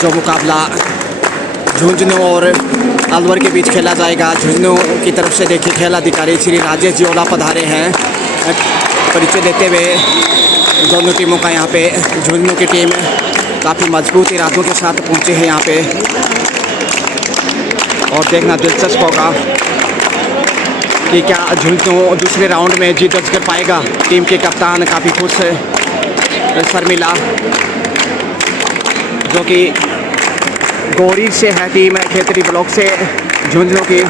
जो मुकाबला झुंझुनू और अलवर के बीच खेला जाएगा। झुंझुनू की तरफ से देखिए खेल अधिकारी श्री राजेश जी ओला पधारे हैं। परिचय देते हुए दोनों टीमों का यहाँ पे झुंझुनू की टीम काफ़ी मजबूत इरादों के साथ पहुँचे हैं यहाँ पे, और देखना दिलचस्प होगा कि क्या झुंझुनू दूसरे राउंड में जीत दर्ज कर पाएगा। टीम के कप्तान काफ़ी खुश है शर्मिला, जो कि गौरी से है टीम खेतरी ब्लॉक से झुंझुनू की।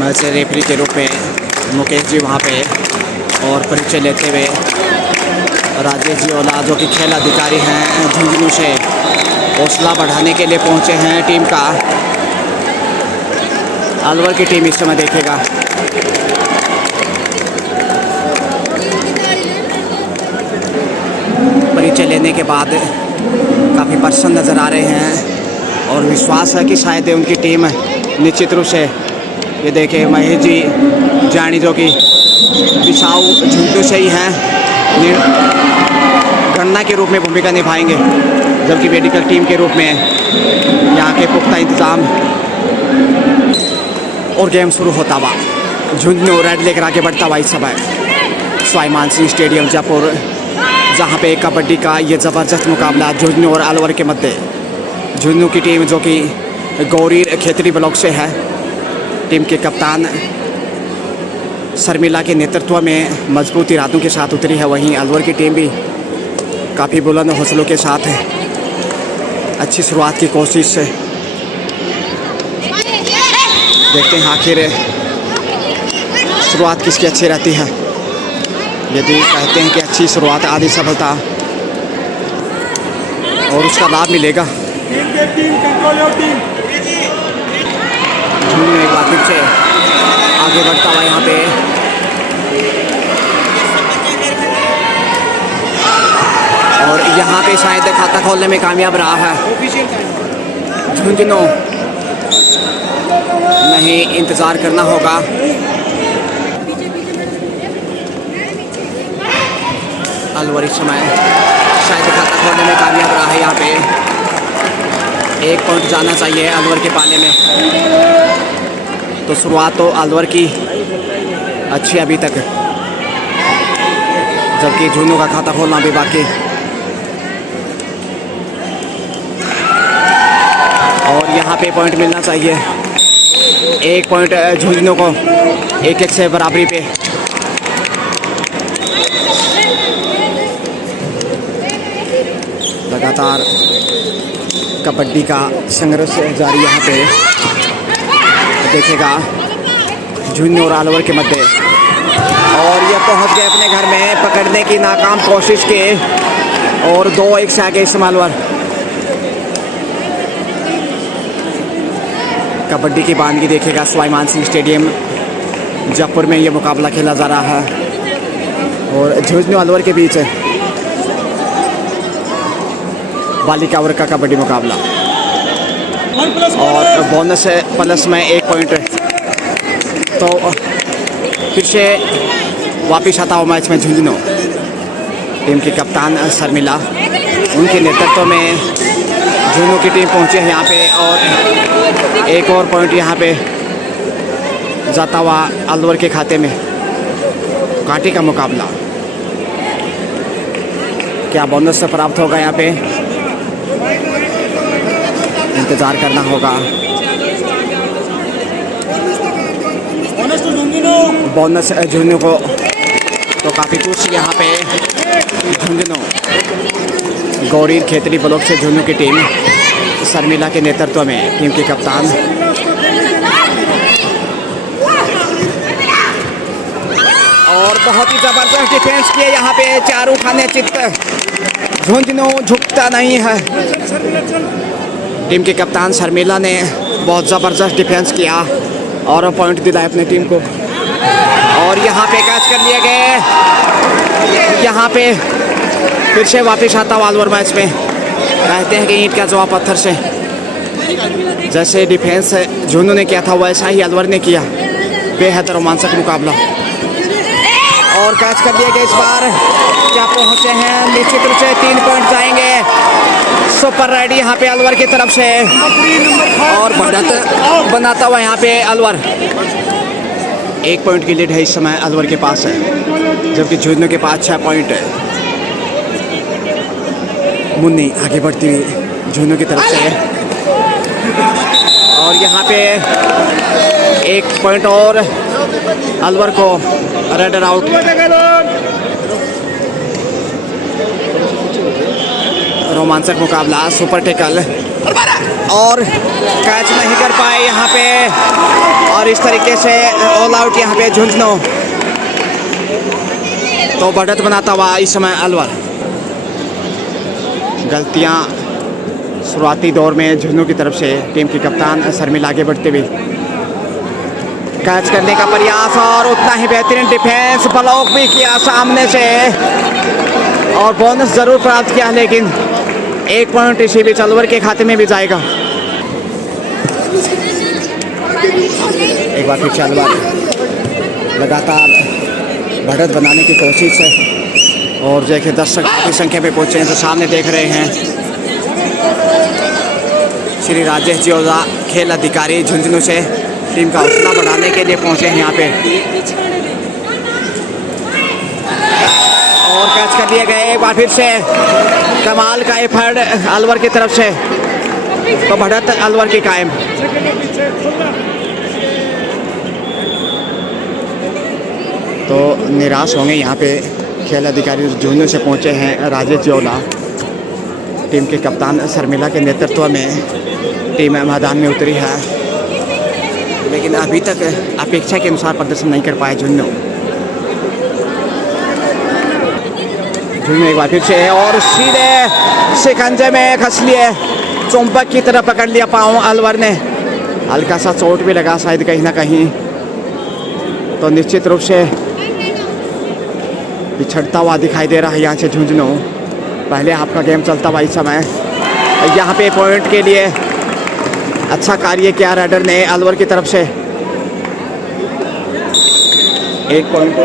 मैच रेफरी के रूप में मुकेश जी वहाँ पे, और परिचय लेते हुए राजेश जी ओला जो कि खेल अधिकारी हैं झुंझुनू से, हौसला बढ़ाने के लिए पहुँचे हैं टीम का। अलवर की टीम इस समय देखेगा। परिचय लेने के बाद काफ़ी प्रसन्न नज़र आ रहे हैं, और विश्वास है कि शायद उनकी टीम निश्चित रूप से, ये देखे महेश जी जानी जो कि बिछाऊ झुंझुनू से ही हैं, गणना के रूप में भूमिका निभाएंगे, जबकि मेडिकल टीम के रूप में यहाँ के पुख्ता इंतजाम। और गेम शुरू होता हुआ झुंझुनू रेड लेकर आगे बढ़ता हुआ इस समय स्वाभिमान सिंह स्टेडियम जयपुर, जहाँ पे कबड्डी का ये ज़बरदस्त मुकाबला झुंझुनू और अलवर के मध्य। झुंझुनू की टीम जो कि गौरी खेतरी ब्लॉक से है, टीम के कप्तान शर्मिला के नेतृत्व में मजबूत इरादों के साथ उतरी है। वहीं अलवर की टीम भी काफ़ी बुलंद हौसलों के साथ है, अच्छी शुरुआत की कोशिश से। देखते हैं आखिर शुरुआत किसकी अच्छी रहती है। यदि कहते हैं कि अच्छी शुरुआत आधी सफलता, और उसका लाभ मिलेगा। झुंझुनू एक बार फिर से आगे बढ़ता हुआ यहाँ पे, और यहाँ पे शायद खाता खोलने में कामयाब रहा है झुंझुनू। नहीं, इंतज़ार करना होगा। अलवर इस समय शायद खाता खोलने में कामयाब रहा है। यहाँ पे 1 पॉइंट जाना चाहिए अलवर के पाले में। तो शुरुआत तो अलवर की अच्छी अभी तक, जबकि झुंझुनू का खाता खोलना भी बाकी। और यहाँ पे पॉइंट मिलना चाहिए, 1 पॉइंट झुंझुनू को 1-1 से बराबरी पे। लगातार कबड्डी का संघर्ष जारी यहाँ पे देखेगा झुंझुनू और अलवर के मध्य, और ये पहुँच गए अपने घर में पकड़ने की नाकाम कोशिश के, और 2-1 से आगे इस अलवर। कबड्डी की बानगी देखेगा स्वाभिमान सिंह स्टेडियम जयपुर में ये मुकाबला खेला जा रहा है, और झुंझुनू अलवर के बीच बालिका वर्ग का कबड्डी मुकाबला, और बोनस प्लस में 1 पॉइंट। तो फिर से वापिस आता हुआ मैच में झुंझुनू टीम की कप्तान शर्मिला, उनके नेतृत्व में झुंझुनू की टीम पहुंची है यहाँ पे, और 1 और पॉइंट यहाँ पे जाता हुआ अलवर के खाते में। कांटे का मुकाबला, क्या बोनस से प्राप्त होगा यहाँ पे, इंतज़ार करना होगा। बोनस झुंझुनू को तो काफ़ी कुछ यहाँ पे। झुंझुनू गौरी खेतरी ब्लॉक से झुंझुनू की टीम शर्मिला के नेतृत्व में, टीम के कप्तान और बहुत ही ज़बरदस्त डिफेंस किए यहाँ पे चारू खाने चित्त। झुंझुनू झुकता नहीं है। टीम के कप्तान शर्मिला ने बहुत ज़बरदस्त डिफेंस किया और पॉइंट दिलाए अपनी टीम को, और यहाँ पे कैच कर लिए गए। यहाँ पे फिर से वापस आता हुआ अलवर मैच में। कहते हैं कि ईंट का जवाब पत्थर से, जैसे डिफेंस झुंझुनू ने किया था वैसा ही अलवर ने किया। बेहद रोमांचक मुकाबला, और कैच कर लिए गए। इस बार क्या पहुँचे हैं, निश्चित रूप से 3 पॉइंट जाएंगे सुपर राइड यहाँ पे अलवर की तरफ से, और बढ़त बनाता हुआ यहाँ पे अलवर। 1 पॉइंट की लीड है इस समय अलवर के पास है, जबकि झुंझुनू के पास 6 पॉइंट है। मुन्नी आगे बढ़ती हुई झुंझुनू की तरफ से, और यहाँ पे 1 पॉइंट और अलवर को, रेडर आउट। रोमांचक मुकाबला, सुपर टेकल, और कैच नहीं कर पाए यहाँ पे, और इस तरीके से ऑल आउट यहाँ पे झुंझुनू। तो बढ़त बनाता हुआ इस समय अलवर। गलतियाँ शुरुआती दौर में झुंझुनू की तरफ से, टीम की कप्तान शर्मिला आगे बढ़ते हुए कैच करने का प्रयास, और उतना ही बेहतरीन डिफेंस, ब्लॉक भी किया सामने से, और बोनस जरूर प्राप्त किया, लेकिन 1 पॉइंट इसी बीच अलवर के खाते में भी जाएगा। एक बार फिर अलवर लगातार बढ़त बनाने की कोशिश है, और देखिए दर्शक की संख्या पे पहुंचे हैं, तो सामने देख रहे हैं श्री राजेश जी ओझा, खेल अधिकारी झुंझुनू से टीम का हौसला बढ़ाने के लिए पहुंचे हैं यहाँ पे, और कैच कर लिए गए। एक बार फिर से कमाल का एफर्ट अलवर की तरफ से, तो बढ़त अलवर की कायम। तो निराश होंगे यहाँ पे खेल अधिकारी झुंझुनू से पहुंचे हैं राजेश जोला, टीम के कप्तान शर्मिला के नेतृत्व में टीम मैदान में उतरी है, लेकिन अभी तक अपेक्षा के अनुसार प्रदर्शन नहीं कर पाए झुंझुनू। एक बार फिर से, और सीधे शिकंजे में खस लिए, चुंबक की तरह पकड़ लिया पाँव अलवर ने। हल्का सा चोट भी लगा शायद कहीं ना कहीं, तो निश्चित रूप से पिछड़ता हुआ दिखाई दे रहा है यहाँ से झुंझुनू। पहले आपका गेम चलता हुआ इस समय, यहाँ पे पॉइंट के लिए अच्छा कार्य किया रेडर ने अलवर की तरफ से। 1 पॉइंट,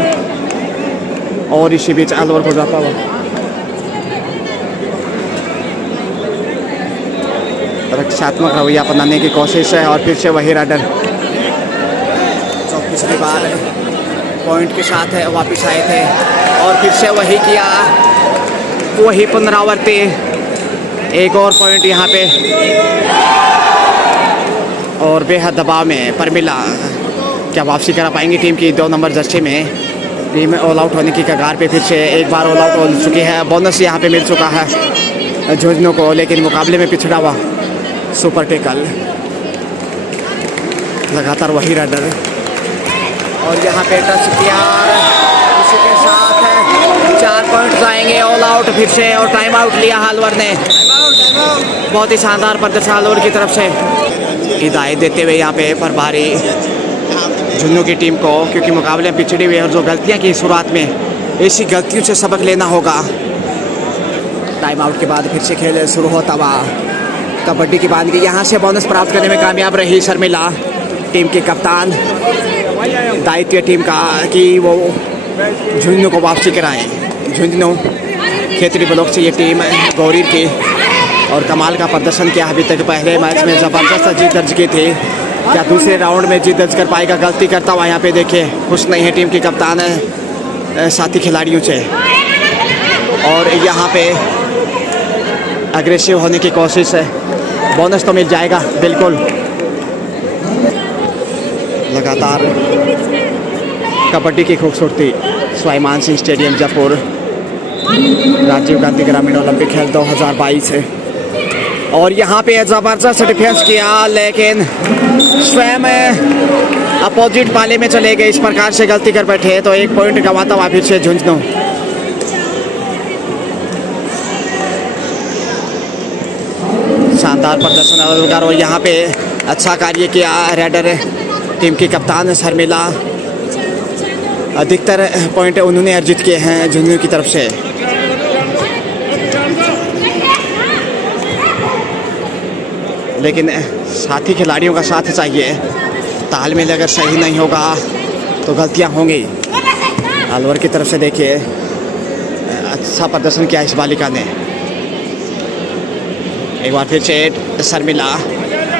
और इसी बीच अलवर को जाता हुआ रक्षात्मक रवैया अपनाने की कोशिश है, और फिर से वही रेडर 34वीं बार पॉइंट के साथ वापस आए थे, और फिर से वही किया, वही पुनरावृत्ति। 1 और पॉइंट यहाँ पे, और बेहद दबाव में परमिला क्या वापसी करा पाएंगी टीम की 2 नंबर जर्सी में। टीम ऑल आउट होने की कगार पे, फिर से एक बार ऑल आउट हो चुकी है। बोनस यहाँ पे मिल चुका है झुंझुनू को, लेकिन मुकाबले में पिछड़ा हुआ सुपर टेकल, लगातार वही रेडर, और यहाँ पे टच किया, उसी के साथ 4 पॉइंट जाएंगे ऑल आउट फिर से, और टाइम आउट लिया अलवर ने। बहुत ही शानदार प्रदर्शन अलवर की तरफ से, हिदायत देते हुए यहाँ पे प्रभारी झुंझुनू की टीम को, क्योंकि मुकाबले में पिछड़ी हुई है, और जो गलतियाँ की शुरुआत में, ऐसी गलतियों से सबक लेना होगा। टाइम आउट के बाद फिर से खेल शुरू होता हुआ, कबड्डी की बात की, यहाँ से बोनस प्राप्त करने में कामयाब रही शर्मिला, टीम की कप्तान। दायित्व टीम का कि वो झुंझुनू को वापसी कराएं। झुंझुनू खेतरी ब्लॉक से ये टीम गौरी की, और कमाल का प्रदर्शन किया अभी तक। पहले मैच में ज़बरदस्त जीत दर्ज की थी, क्या दूसरे राउंड में जीत दर्ज कर पाएगा? गलती करता हुआ यहाँ पे देखिए, खुश नहीं है टीम की कप्तान साथी खिलाड़ियों से, और यहाँ पे अग्रेसिव होने की कोशिश है। बोनस तो मिल जाएगा बिल्कुल। लगातार कबड्डी की खूबसूरती, स्वाभिमान सिंह स्टेडियम जयपुर, राजीव गांधी ग्रामीण ओलंपिक खेल 2022 है, और यहाँ पे ज़बरदस्त डिफेंस किया, लेकिन स्वयं अपोजिट पाले में चले गए। इस प्रकार से गलती कर बैठे तो 1 पॉइंट गंवाता हुआ फिर से झुंझुनू। शानदार प्रदर्शन और यहाँ पे अच्छा कार्य किया रेडर टीम की कप्तान शर्मिला। अधिकतर पॉइंट उन्होंने अर्जित किए हैं झुंझुनू की तरफ से। लेकिन साथी खिलाड़ियों का साथ चाहिए, तालमेल अगर सही नहीं होगा तो गलतियां होंगी। अलवर की तरफ से देखिए अच्छा प्रदर्शन किया इस बालिका ने। एक बार फिर से शर्मिला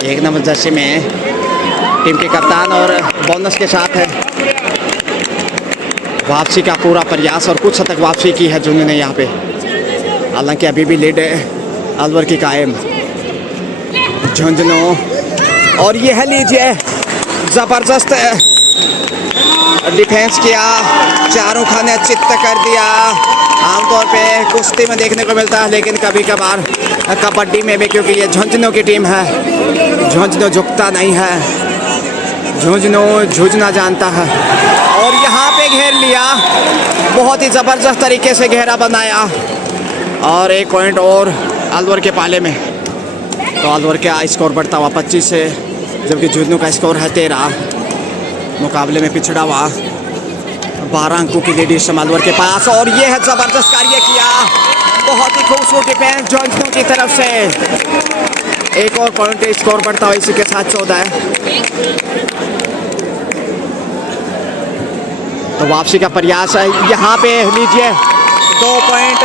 एक नंबर जर्सी में टीम के कप्तान और बोनस के साथ है वापसी का पूरा प्रयास और कुछ हद तक वापसी की है झुंझुनू ने यहाँ पे। हालांकि अभी भी लीड अलवर की कायम झुंझुनू। और ये है लीजिए ज़बरदस्त डिफेंस किया, चारों खाने चित्त कर दिया। आमतौर पे कुश्ती में देखने को मिलता है लेकिन कभी कभार कबड्डी में भी, क्योंकि ये झुंझुनू की टीम है। झुंझुनू झुकता नहीं है, झुंझुनू जूझना जानता है। और यहाँ पे घेर लिया, बहुत ही ज़बरदस्त तरीके से घेरा बनाया और एक पॉइंट और अलवर के पाले में। तो अलवर का स्कोर बढ़ता हुआ 25 से, जबकि झुंझुनू का स्कोर है 13। मुकाबले में पिछड़ा हुआ 12 अंकों की लीड इस समय अलवर के पास। और ये है ज़बरदस्त कार्य किया, बहुत ही खूबसूरत डिफेंस झुंझुनू की तरफ से। एक और पॉइंट स्कोर बढ़ता हुआ इसी के साथ 14 है। तो वापसी का प्रयास है यहाँ पे, लीजिए 2 पॉइंट।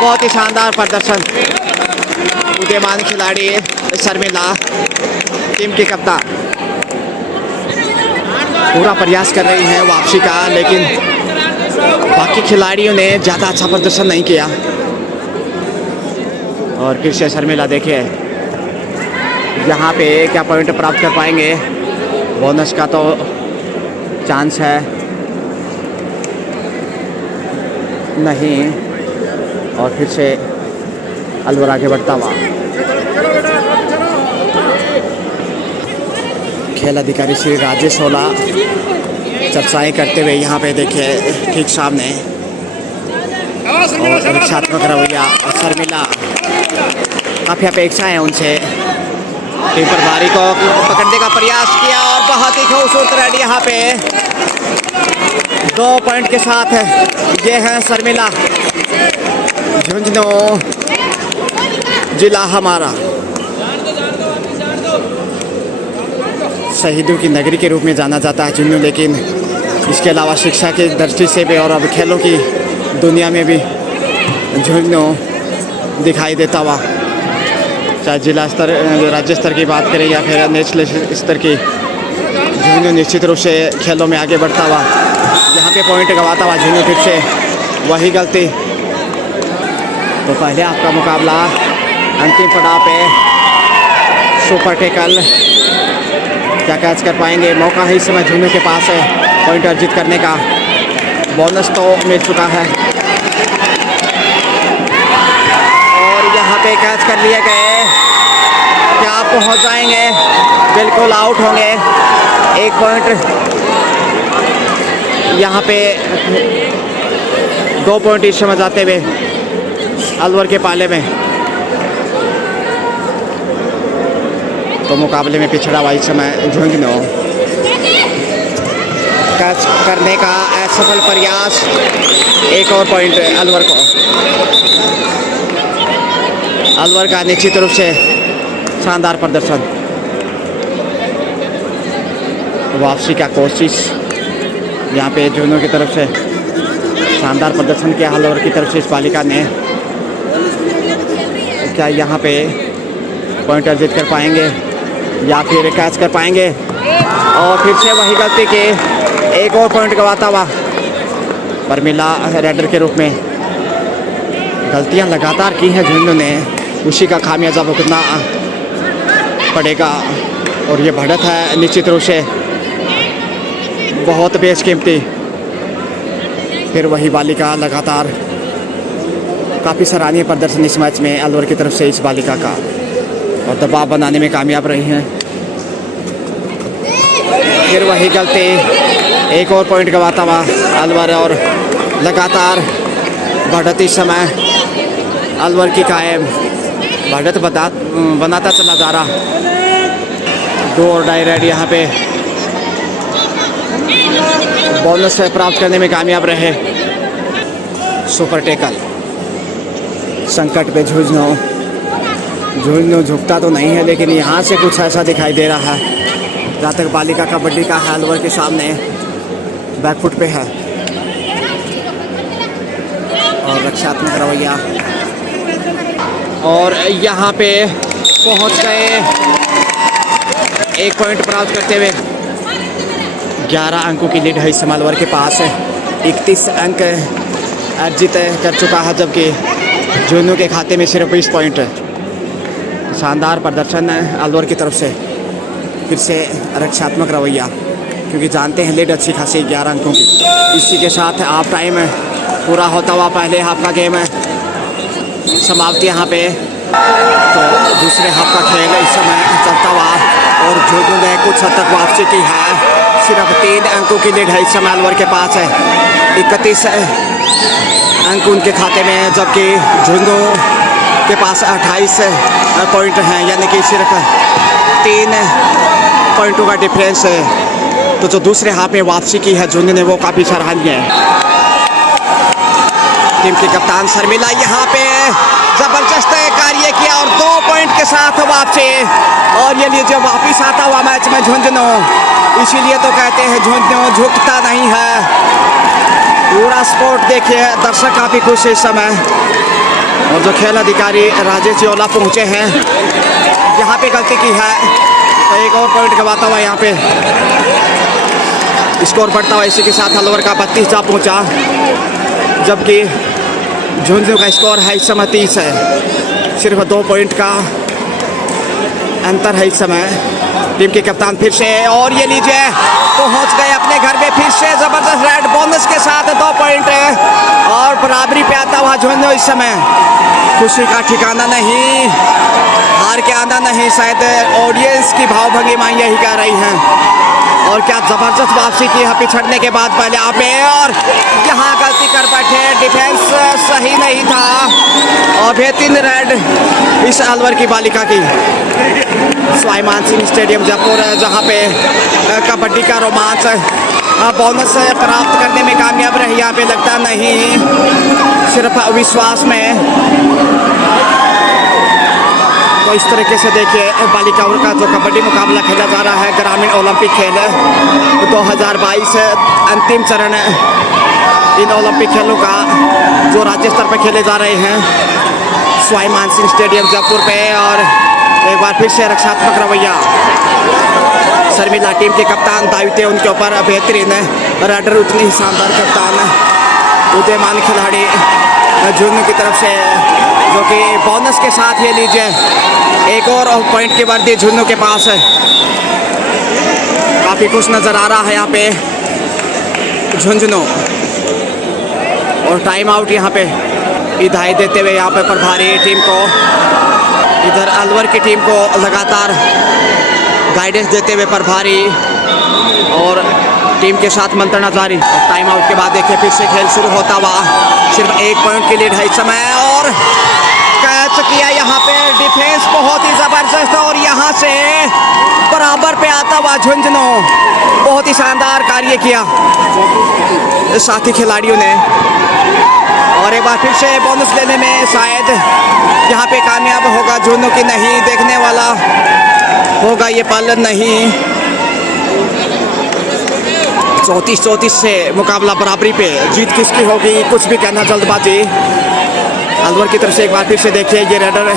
बहुत ही शानदार प्रदर्शन, उदीयमान खिलाड़ी शर्मिला टीम के कप्तान पूरा प्रयास कर रही हैं वापसी का, लेकिन बाकी खिलाड़ियों ने ज़्यादा अच्छा प्रदर्शन नहीं किया। और फिर से शर्मिला देखिए यहाँ पे क्या पॉइंट प्राप्त कर पाएंगे। बोनस का तो चांस है नहीं। और फिर से अलवर आगे बढ़ता हुआ। खेल अधिकारी श्री राजेश होला चर्चाएँ करते हुए यहाँ पे देखिए ठीक सामने, और रक्षात्मक रवैया। और शर्मिला काफ़ी अपेक्षा है उनसे, टीम प्रभारी को पकड़ने का प्रयास किया और बहुत ही खूबसूरत रेडी यहाँ पे 2 पॉइंट के साथ है। ये है शर्मिला, झुंझुनू जिला हमारा शहीदों की नगरी के रूप में जाना जाता है झुंझुनू, लेकिन इसके अलावा शिक्षा की दृष्टि से भी और अब खेलों की दुनिया में भी झुंझुनू दिखाई देता हुआ, चाहे जिला स्तर राज्य स्तर की बात करें या फिर नेशनल स्तर की। झुंझुनू निश्चित रूप से खेलों में आगे बढ़ता हुआ, यहाँ पे पॉइंट गंवाता हुआ झुंझुनू फिर से वही गलती। तो पहले आपका मुकाबला अंतिम पड़ाव पे सुपर टेकल, क्या कैच कर पाएंगे। मौका है इस समय झुंझुनू के पास है पॉइंट अर्जित करने का, बोनस तो मिल चुका है। और यहाँ पे कैच कर लिए गए, क्या पहुँच जाएंगे, बिल्कुल आउट होंगे। 1 पॉइंट यहाँ पे 2 पॉइंट इस समय जाते हुए अलवर के पाले में। तो मुकाबले में पिछड़ा हुआ इस समय झुंझुनू, कैच करने का असफल प्रयास। 1 और पॉइंट अलवर को। अलवर का निश्चित रूप से शानदार प्रदर्शन, वापसी का कोशिश यहाँ पे झुंझुनू की तरफ से शानदार प्रदर्शन किया अलवर की तरफ से इस बालिका ने। क्या यहाँ पे पॉइंट अर्जित कर पाएंगे या फिर कैच कर पाएंगे। और फिर से वही गलती की, 1 और पॉइंट गंवाता हुआ शर्मिला रेडर के रूप में। गलतियां लगातार की हैं झुंझुनू ने, उसी का खामियाजा भुगतना पड़ेगा। और ये बढ़त है निश्चित रूप से बहुत बेशकीमती। फिर वही बालिका लगातार काफ़ी सराहनीय प्रदर्शन इस मैच में अलवर की तरफ से इस बालिका का, और दबाव बनाने में कामयाब रही हैं। फिर वही गलती, 1 और पॉइंट गंवाता हुआ अलवर। और लगातार बढ़त इस समय अलवर की कायम, बढ़त बनाता चला जा रहा। 2 और डाई रेड यहाँ पे बोनस प्राप्त करने में कामयाब रहे। सुपर टेकल संकट पे झुंझुनू झुकता तो नहीं है, लेकिन यहाँ से कुछ ऐसा दिखाई दे रहा है। जहाँ तक बालिका कबड्डी का है, अलवर के सामने बैकफुट पे है और रक्षात्मक रवैया। और यहाँ पे पहुँच गए 1 पॉइंट प्राप्त करते हुए। 11 अंकों की लीड है इस समय अलवर के पास। 31 अंक अर्जित कर चुका है, जबकि झुंझुनू के खाते में सिर्फ 20 पॉइंट। शानदार प्रदर्शन अलवर की तरफ से, फिर से रक्षात्मक रवैया, क्योंकि जानते हैं लीड अच्छी खासी 11 अंकों की। इसी के साथ हाफ टाइम पूरा होता हुआ पहले हाफ का गेम समाप्ति यहाँ पे, तो दूसरे हाफ का खेल इस समय चलता हुआ और झुंझुनू ने कुछ हद तक वापसी की है। सिर्फ 3 अंकों की लीड है इस समय अलवर के पास है। 31 अंक उनके खाते में है, जबकि झुंझुनू के पास 28 पॉइंट हैं, यानी कि सिर्फ 3 पॉइंटों का डिफरेंस है। तो जो दूसरे हाफ में वापसी की है झुंझुनू ने, वो काफ़ी सराहनीय है। टीम के कप्तान शर्मिला यहाँ पे जबरदस्त कार्य किया और 2 पॉइंट के साथ वापसी, और ये लीजिए वापिस आता हुआ मैच में झुंझुनू। इसीलिए तो कहते हैं झुंझुनू झुकता नहीं है। पूरा स्पोर्ट देखिए, दर्शक काफ़ी खुश है इस समय। और जो खेल अधिकारी राजेश जियोला पहुँचे हैं, यहाँ पे गलती की है तो 1 और पॉइंट गवाता हुआ यहाँ पे स्कोर बढ़ता हुआ। इसी के साथ अलवर का 32 जा पहुँचा, जबकि झुंझुनू का स्कोर है इस समय 30 है। सिर्फ 2 पॉइंट का अंतर है इस समय। टीम के कप्तान फिर से, और ये लीजिए पहुंच गए अपने घर में फिर से जबरदस्त रेड बोनस के साथ 2 पॉइंट और बराबरी पे आता हुआ झुंझुनू। इस समय खुशी का ठिकाना नहीं, हार के आना नहीं, शायद ऑडियंस की भावभंगिमा यही कह रही हैं। और क्या जबरदस्त वापसी की है पिछड़ने के बाद पहले आप, और यहाँ गलती कर बैठे, डिफेंस सही नहीं था और बेहतरीन रेड इस अलवर की बालिका की। स्वाभिमान सिंह स्टेडियम जयपुर, जहाँ पे कबड्डी का रोमांच बोनस प्राप्त करने में कामयाब रही। यहाँ पे लगता नहीं, सिर्फ विश्वास में। तो इस तरीके से देखिए बालिकाओं का जो कबड्डी मुकाबला खेला जा रहा है, ग्रामीण ओलंपिक खेल 2022 अंतिम चरण इन ओलंपिक खेलों का जो राज्य स्तर पर खेले जा रहे हैं स्वाभिमान सिंह स्टेडियम जयपुर पे। और एक बार फिर से रक्षात्मक रवैया, शर्मिला टीम के कप्तान दायित्व उनके ऊपर बेहतरीन रेडर, उतनी ही शानदार कप्तान उदयमान खिलाड़ी झुंझुनू की तरफ से, जो कि बोनस के साथ ये लीजिए 1 और पॉइंट की वर्दी झुंझुनू के पास है। काफ़ी खुश नज़र आ रहा है यहाँ पे झुंझुनू। और टाइम आउट यहाँ पे बधाई देते हुए यहाँ पे प्रभारी टीम को, इधर अलवर की टीम को लगातार गाइडेंस देते हुए प्रभारी और टीम के साथ मंत्रणा जारी। टाइम आउट के बाद देखिए फिर से खेल शुरू होता हुआ, सिर्फ 1 पॉइंट की लीड है इस समय। और कैच किया यहाँ पे, डिफेंस बहुत ही जबरदस्त, और यहाँ से बराबर पे आता हुआ झुंझुनू, बहुत ही शानदार कार्य किया साथी खिलाड़ियों ने। और एक बार फिर से बोनस लेने में शायद यहाँ पे कामयाब होगा झुंझुनू की नहीं, देखने वाला होगा ये पल नहीं। 34-34 से मुकाबला बराबरी पे, जीत किसकी होगी कुछ भी कहना जल्दबाजी। अलवर की तरफ से एक बार फिर से देखिए ये रेडर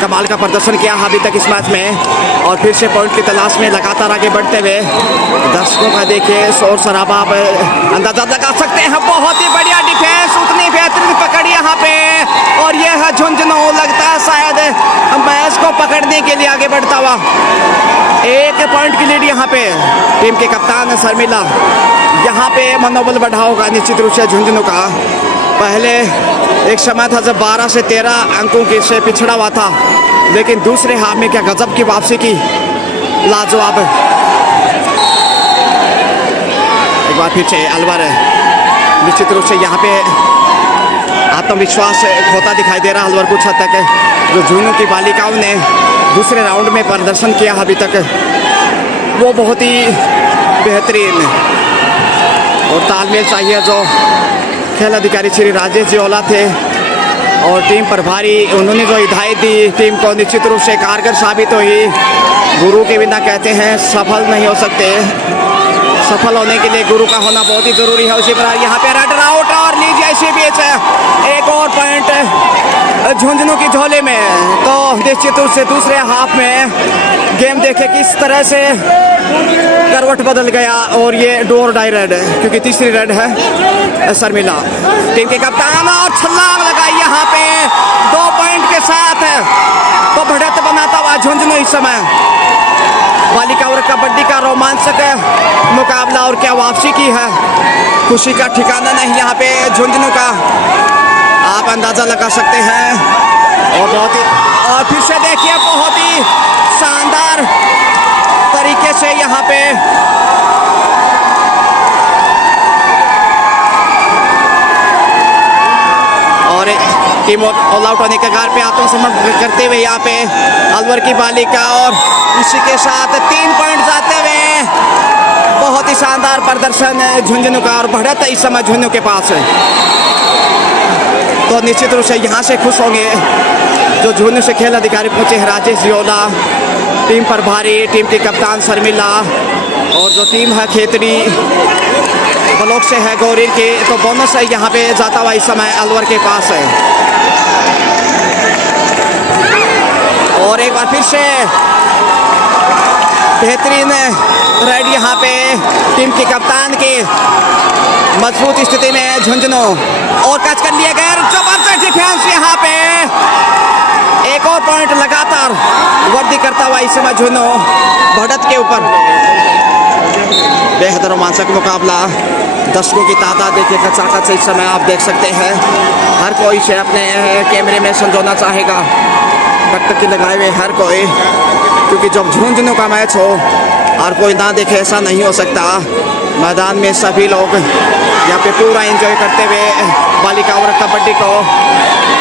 कमाल का प्रदर्शन किया अभी तक इस मैच में, और फिर से पॉइंट की तलाश में लगातार आगे बढ़ते हुए दर्शकों का देखिए शोर शराबा आप अंदाजा लगा सकते हैं। बहुत ही बढ़िया डिफेंस, उतनी बेहतरीन पकड़ यहाँ पे, और ये है झुंझुनू, लगता है शायद मैच को पकड़ने के लिए आगे बढ़ता हुआ। 1 पॉइंट की लीड यहाँ पे टीम के कप्तान शर्मिला, यहाँ पे मनोबल बढ़ा होगा निश्चित रूप से झुंझुनू का। पहले एक समय था जब 12 से 13 अंकों के से पिछड़ा हुआ था, लेकिन दूसरे हाफ में क्या गजब की वापसी की, लाजवाब। एक बार फिर से अलवर निश्चित रूप से यहाँ पे आत्मविश्वास खोता दिखाई दे रहा अलवर कुछ हद तक। जो झुंझुनू की बालिकाओं ने दूसरे राउंड में प्रदर्शन किया अभी तक, वो बहुत ही बेहतरीन, और तालमेल चाहिए जो खेल अधिकारी श्री राजेश जियोला थे और टीम प्रभारी, उन्होंने जो हिदायत दी टीम को निश्चित रूप से कारगर साबित हुई। गुरु के बिना कहते हैं सफल नहीं हो सकते, सफल होने के लिए गुरु का होना बहुत ही जरूरी है। उसी प्रकार यहाँ पे रन आउट, और लीजिए है इसी बीच एक और पॉइंट झुंझुनू की झोले में। तो निश्चित रूप से दूसरे हाफ में गेम देखे किस तरह से करवट बदल गया और ये डू और डाई रेड है, क्योंकि तीसरी रेड है शर्मिला। टीम के कप्तान और छलांग लगाई यहाँ पे 2 पॉइंट के साथ, तो बढ़त बनाता हुआ झुंझुनू इस समय। बालिका और कबड्डी का रोमांचक मुकाबला और क्या वापसी की है, खुशी का ठिकाना नहीं यहाँ पे झुंझुनू का, आप अंदाजा लगा सकते हैं। और बहुत ही, और फिर से देखिए बहुत ही शानदार तरीके से यहाँ पे और टीम ऑल आउट होने के कगार पे आत्मसमर्पण करते हुए यहाँ पे अलवर की बालिका, और इसी के साथ 3 पॉइंट जाते हुए बहुत ही शानदार प्रदर्शन है झुंझुनू का, और बढ़त इस समय झुंझुनू के पास है। तो निश्चित रूप से यहाँ से खुश होंगे जो झुंझुनू से खेल अधिकारी पहुंचे हैं, राजेश जियोला, टीम प्रभारी, टीम की कप्तान शर्मिला, और जो टीम है खेतड़ी ब्लॉक से है गौरीर के, तो बोनस है यहाँ पे जाता हुआ इस समय अलवर के पास है। और एक बार फिर से बेहतरीन रेड यहाँ पे टीम के कप्तान के मजबूत स्थिति में झुंझुनू, और कैच कर लिया गया, जबरदस्त डिफेंस यहाँ पे, एक और पॉइंट लगातार वर्दी करता हुआ इस समय झुंझुनू बढ़त के ऊपर। बेहद रोमांचक मुकाबला, दर्शकों की तादाद देखिए कचाकच इस समय आप देख सकते हैं, हर कोई से अपने कैमरे में संजोना चाहेगा, टकटकी लगाए हुए हर कोई, क्योंकि जब झुंझुनू का मैच हो और कोई ना देखे ऐसा नहीं हो सकता। मैदान में सभी लोग यहाँ पे पूरा एंजॉय करते हुए बालिका और कबड्डी को,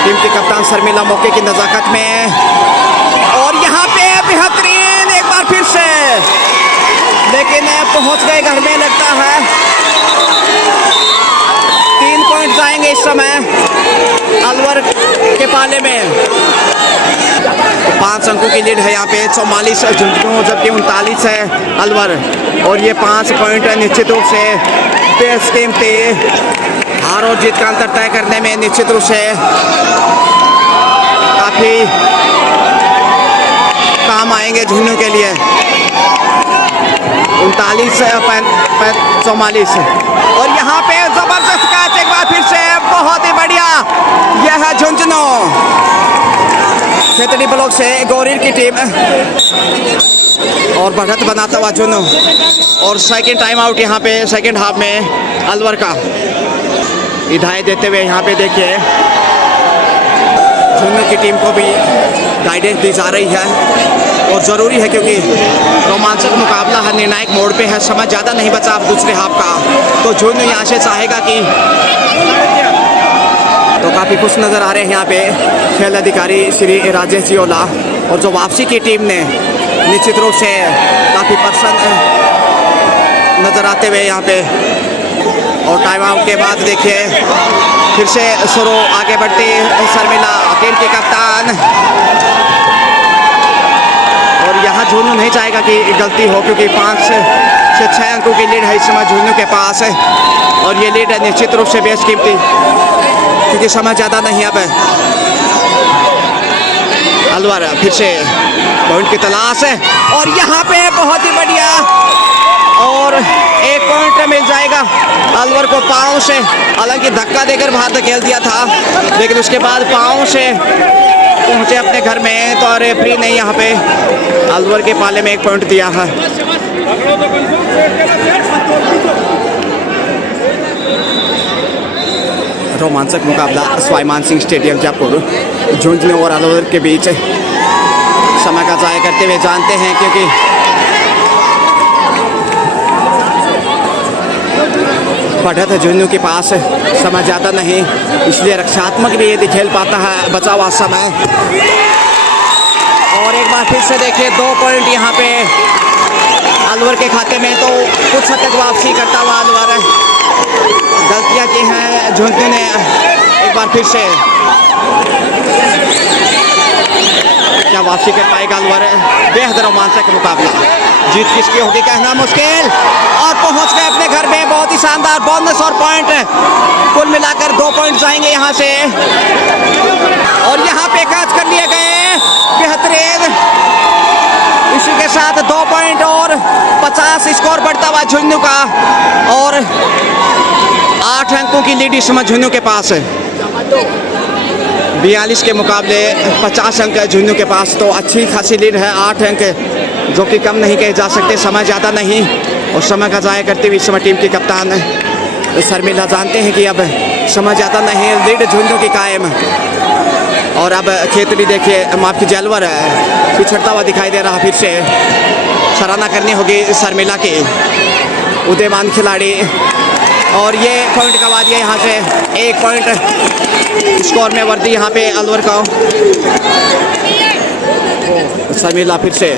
टीम की कप्तान शर्मिला मौके की नज़ाकत में, और यहाँ पे बेहतरीन एक बार फिर से, लेकिन पहुँच गए घर में लगता है। 3 पॉइंट जाएंगे इस समय अलवर के पाले में। 5 अंकों की लीड है यहाँ पे, 44 झुंझुनू जबकि 39 है अलवर, और ये 5 पॉइंट निश्चित रूप से बेस कीमती हार और जीत का अंतर तय करने में निश्चित रूप से काफ़ी काम आएंगे झुंझुनू के लिए। 39 44, और यहाँ पे जबरदस्त कैच एक बार फिर से, बहुत ही बढ़िया, यह है झुंझुनू खेतड़ी ब्लॉक से गौरीर की टीम, और बढ़त बनाता हुआ झुंझुनू। और सेकंड टाइम आउट यहाँ पे सेकंड हाफ में अलवर का इधाई देते हुए यहाँ पे देखिए झुंझुनू की टीम को भी गाइडेंस दी जा रही है, और ज़रूरी है क्योंकि रोमांचक मुकाबला है, निर्णायक मोड़ पे है, समय ज़्यादा नहीं बचा अब दूसरे हाफ का, तो झुंझुनू यहाँ से चाहेगा कि, तो काफ़ी खुश नज़र आ रहे हैं यहाँ पे खेल अधिकारी श्री राजेश जियोला, और जो वापसी की टीम ने निश्चित रूप से काफ़ी प्रसन्न नज़र आते हुए यहाँ पे। और टाइम आउट के बाद देखिए फिर से शुरू आगे बढ़ती शर्मिला टीम की कप्तान, और यहाँ झुंझुनू नहीं चाहेगा कि गलती हो, क्योंकि 5 से 6 अंकों की लीड है इस समय झुंझुनू के पास है, और ये लीड है निश्चित रूप से बेस कीमती, क्योंकि समय ज़्यादा नहीं अब है। अलवर फिर से पॉइंट की तलाश है, और यहाँ पे बहुत ही बढ़िया, और 1 पॉइंट मिल जाएगा अलवर को पाँव से, हालांकि धक्का देकर बाहर धकेल दिया था, लेकिन उसके बाद पाँव से पहुँचे अपने घर में, तो रेफरी ने यहाँ पे अलवर के पाले में 1 पॉइंट दिया है। रोमांचक मुकाबला स्वाभिमान सिंह स्टेडियम जयपुर, झुंझुनू और अलवर के बीच। समय का ज़ाया करते हुए जानते हैं, क्योंकि बढ़त है झुंझुनू के पास, समय ज़्यादा नहीं, इसलिए रक्षात्मक भी यदि खेल पाता है बचा हुआ समय। और एक बार फिर से देखिए 2 पॉइंट यहाँ पे अलवर के खाते में, तो कुछ हद तक वापसी करता हुआ अलवर गलतियाँ की हैं झुंझुनू ने। एक बार फिर से क्या वापसी कर पाएगा अलवर। बेहद रोमांचक मुकाबला, जीत किसकी होगी कहना मुश्किल। और पहुंच गए अपने घर में, बहुत ही शानदार बोनस और पॉइंट, कुल मिलाकर 2 पॉइंट आएंगे यहाँ से। और यहाँ पे कैच कर लिए गए, बेहतरीन। इसी के साथ 2 पॉइंट और 50 स्कोर बढ़ता हुआ झुंझुनू का, और 8 अंकों की लीड इस समय झुंझुनू के पास है। 42 के मुकाबले 50 अंक है झुंझुनू के पास, तो अच्छी खासी लीड है। 8 अंक जो कि कम नहीं कहे जा सकते। समय ज़्यादा नहीं, और समय का ज़ाया करते हुए इस समय टीम की कप्तान शर्मिला जानते हैं कि अब समय ज़्यादा नहीं, लीड झुंझुनू की कायम। और अब खेतड़ी देखिए, माफ कीजिए अलवर पिछड़ता हुआ दिखाई दे रहा। फिर से सराहना करनी होगी शर्मिला की, उदयमान खिलाड़ी। और ये पॉइंट गवा दिया यहाँ से, 1 पॉइंट स्कोर में वर्दी यहाँ पे अलवर का। शर्मिला फिर से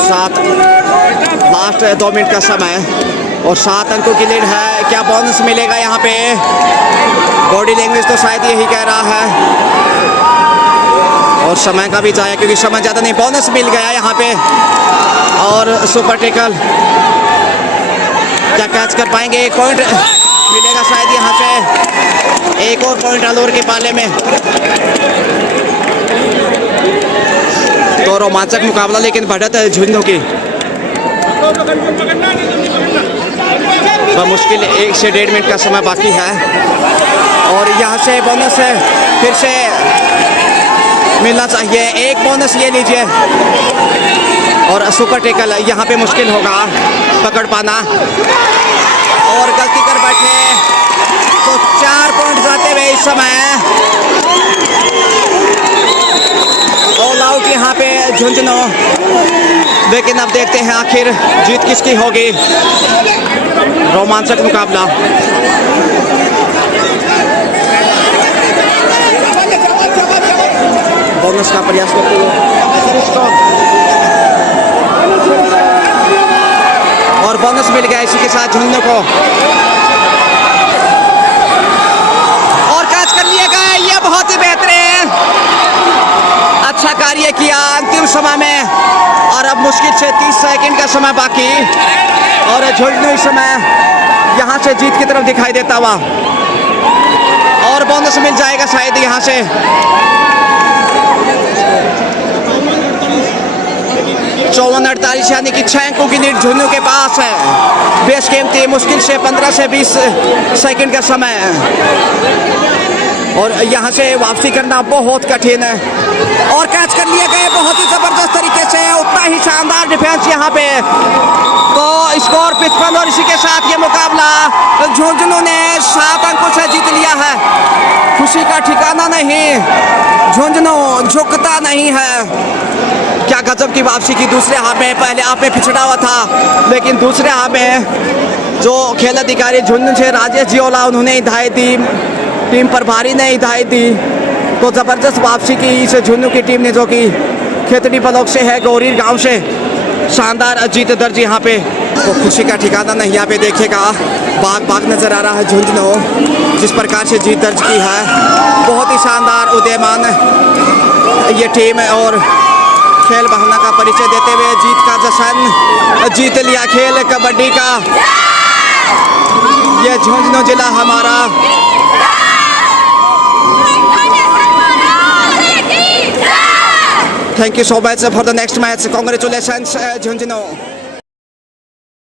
7, लास्ट 2 मिनट का समय और 7 अंकों की लीड है। क्या बोनस मिलेगा यहाँ पे? बॉडी लैंग्वेज तो शायद यही कह रहा है, और समय का भी जाया क्योंकि समय ज़्यादा नहीं। बोनस मिल गया यहाँ पे, और सुपर टेकल क्या कैच कर पाएंगे? 1 पॉइंट मिलेगा शायद यहाँ से, 1 और पॉइंट अलवर के पाले में। तो रोमांचक मुकाबला, लेकिन बढ़त है झुंझुनू की। मुश्किल 1 से 1.5 मिनट का समय बाकी है, और यहाँ से बोनस फिर से मिलना चाहिए। 1 बोनस ले लीजिए, और सुपर टेकल यहाँ पे मुश्किल होगा पकड़ पाना, और गलती कर बैठे तो 4 पॉइंट जाते हुए इस समय ऑल आउट यहाँ पे झुंझुनू। लेकिन अब देखते हैं आखिर जीत किसकी होगी। रोमांचक मुकाबला। बोनस का प्रयास करते हुए, और बोनस मिल गया इसी के साथ झुंझुनू को, और कैच कर लिया गया। ये बहुत ही बेहतरीन, अच्छा कार्य किया अंतिम समय में। और अब मुश्किल से 30 सेकंड का समय बाकी, और झुंझुनू इस समय यहाँ से जीत की तरफ दिखाई देता हुआ, और बोनस मिल जाएगा शायद यहाँ से। 54-48 यानी कि 6 अंकों की लीड झुंझुनू के पास है। बेस कीमती मुश्किल से 15 से 20 सेकंड का समय है, और यहाँ से वापसी करना बहुत कठिन है। और कैच कर लिए गए बहुत ही जबरदस्त तरीके से, उतना ही शानदार डिफेंस यहाँ पे। तो स्कोर 55, और इसी के साथ ये मुकाबला झुंझुनू ने 7 अंकों से जीत लिया है। खुशी का ठिकाना नहीं, झुंझुनू झुकता नहीं है। क्या गजब की वापसी की दूसरे हाफ में। पहले हाफ में पिछड़ा हुआ था, लेकिन दूसरे हाफ में जो खेल अधिकारी झुंझुनू से राजेश जियोला, उन्होंने हिदायत दी, टीम पर भारी ने हिदायत दी। तो ज़बरदस्त वापसी की इस झुंझुनू की टीम ने, जो कि खेतड़ी ब्लॉक से है, गौरी गांव से। शानदार जीत दर्ज यहाँ पे, तो खुशी का ठिकाना नहीं। यहाँ पे देखिएगा बाग बाग नज़र आ रहा है झुंझुनू जिस प्रकार से जीत दर्ज की है। बहुत ही शानदार उदयमान ये टीम, और खेल भावना का परिचय देते हुए जीत का जश्न, जीत लिया खेल कबड्डी का ये झुंझुनू जिला हमारा। Thank you so much for the next match. Congratulations, Junjino.